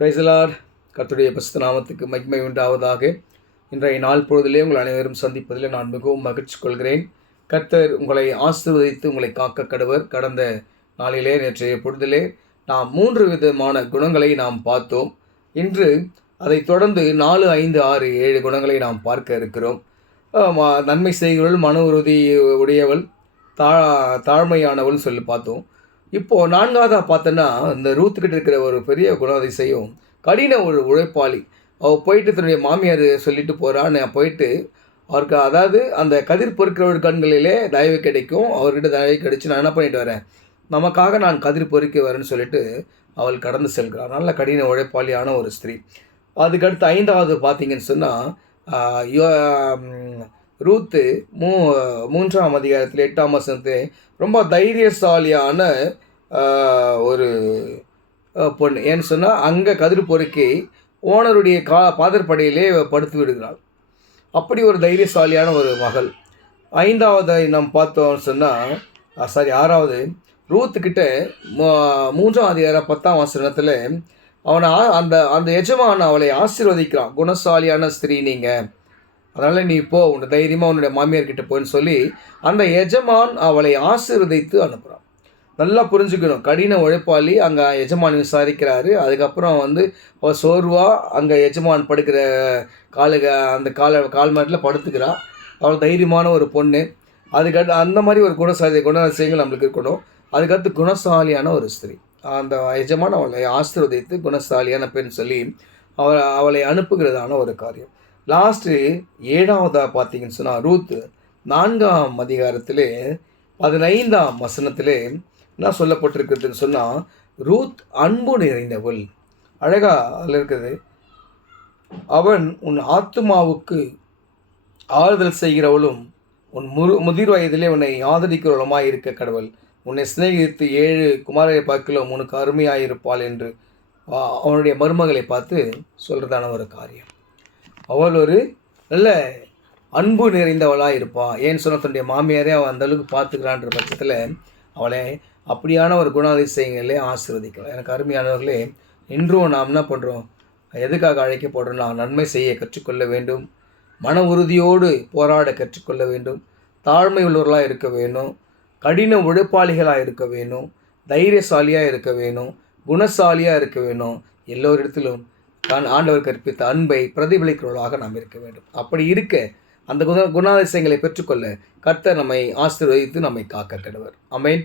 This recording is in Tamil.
Praise the Lord. கர்த்தருடைய பரிசுத்த நாமத்துக்கு மகிமை உண்டாவதாக. இன்றைய நாள் பொழுதிலே உங்கள் அனைவரும் சந்திப்பதில் நான் மிகவும் மகிழ்ச்சி கொள்கிறேன். கர்த்தர் உங்களை ஆசீர்வதித்து உங்களை காக்க கடவர். கடந்த நாளிலே நேற்றைய பொழுதிலே நாம் 3 விதமான குணங்களை நாம் பார்த்தோம். இன்று அதை தொடர்ந்து 4, 5, 6, 7 குணங்களை நாம் பார்க்க இருக்கிறோம். நன்மை செய்கிறவள், மன உறுதி உடையவள், தாழ்மையானவள் சொல்லி பார்த்தோம். இப்போது 4ஆவதாக பார்த்தோன்னா, இந்த ரூத்துக்கிட்ட இருக்கிற ஒரு பெரிய குணாதிசயம் கடின ஒரு உழைப்பாளி. அவள் போயிட்டு தன்னுடைய மாமியார் சொல்லிட்டு போகிறான்னு போயிட்டு அவருக்கு, அதாவது அந்த கதிர் பொறுக்கிறவர் கண்களிலே தயவு கிடைக்கும், அவர்கிட்ட தயவு கிடைச்சி நான் என்ன பண்ணிட்டு வரேன், நமக்காக நான் கதிர் பொறுக்க வரேன்னு சொல்லிட்டு அவள் கடந்து செல்கிறார். நல்ல கடின உழைப்பாளியான ஒரு ஸ்திரீ. அதுக்கடுத்து 5ஆவது பார்த்தீங்கன்னு சொன்னால், ரூத்து 3ஆம் அதிகாரத்தில் 8ஆம் வசனத்தை ரொம்ப தைரியசாலியான ஒரு பொண்ணு. ஏன்னு சொன்னால், அங்கே கதிர் பொறுக்கி ஓனருடைய பாதற்படையிலே படுத்து விடுகிறாள். அப்படி ஒரு தைரியசாலியான ஒரு மகள். 5ஆவதை நாம் பார்த்தோம்னு சொன்னால், 6ஆவது ரூத்துக்கிட்ட 3ஆம் அதிகாரம் 10ஆம் வசனத்தில் அவனை அந்த எஜமான் அவளை ஆசீர்வதிக்கிறான். குணசாலியான ஸ்திரீ நீங்கள், அதனால் நீ போ, உன்னை தைரியமாக உன்னுடைய மாமியார்கிட்ட போன்னு சொல்லி அந்த எஜமான் அவளை ஆசீர்வதித்து அனுப்புகிறான். நல்லா புரிஞ்சுக்கணும், கடின உழைப்பாளி. அங்கே எஜமான் விசாரிக்கிறாரு. அதுக்கப்புறம் அவள் சோர்வாக அங்கே எஜமான் படுக்கிற அந்த கால் மேட்டில் படுத்துக்கிறாள். அவள் தைரியமான ஒரு பொண்ணு. அதுக்கடுத்து அந்த மாதிரி ஒரு குணாதிசயங்கள் நம்மளுக்கு இருக்கணும். அதுக்கடுத்து குணசாலியான ஒரு ஸ்திரீ. அந்த எஜமான் அவளை ஆசீர்வதித்து குணசாலியான பெண் சொல்லி அவளை அனுப்புகிறதான ஒரு காரியம். லாஸ்ட்டு 7ஆவதாக பார்த்தீங்கன்னு சொன்னால், ரூத் 4ஆம் அதிகாரத்திலே 15ஆம் வசனத்திலே என்ன சொல்லப்பட்டிருக்குதுன்னு சொன்னால், ரூத் அன்பு நிறைந்தவள். அழகாக அதில் இருக்குது, அவன் உன் ஆத்துமாவுக்கு ஆறுதல் செய்கிறவளும் உன் முதிர் வயதிலே உன்னை ஆதரிக்கிறவளுமாய் இருக்க கடவுள். உன்னை சிநேகித்து 7 குமாரரை பார்க்கலாம் உனக்கு அருமையாயிருப்பாள் என்று அவனுடைய மருமகளை பார்த்து சொல்கிறதான ஒரு காரியம். அவள் ஒரு நல்ல அன்பு நிறைந்தவளாக இருப்பாள். ஏன்னு சொன்ன தன்னுடைய மாமியாரே அவள் அந்தளவுக்கு பார்த்துக்கிறான்ற பட்சத்தில் அவளை அப்படியான ஒரு குணாதிசயங்களே ஆசீர்வதிக்கலாம். எனக்கு அருமையானவர்களே, இன்றும் நாம் என்ன பண்ணுறோம், எதுக்காக அழைக்கப்படுறோம்னா, நன்மை செய்ய கற்றுக்கொள்ள வேண்டும், மன உறுதியோடு போராட கற்றுக்கொள்ள வேண்டும், தாழ்மை உள்ளவர்களாக இருக்க வேணும், கடின உழைப்பாளிகளாக இருக்க வேணும், தைரியசாலியாக இருக்க வேணும், குணசாலியாக இருக்க வேணும். எல்லோரிடத்திலும் ஆண்டவர் கற்பித்த அன்பை பிரதிபலிக்கிறவர்களாக நாம் இருக்க வேண்டும். அப்படி இருக்க அந்த குணாதிசயங்களை பெற்றுக்கொள்ள கர்த்தர் நம்மை ஆசீர்வதித்து நம்மை காக்க கடவர். ஆமென்.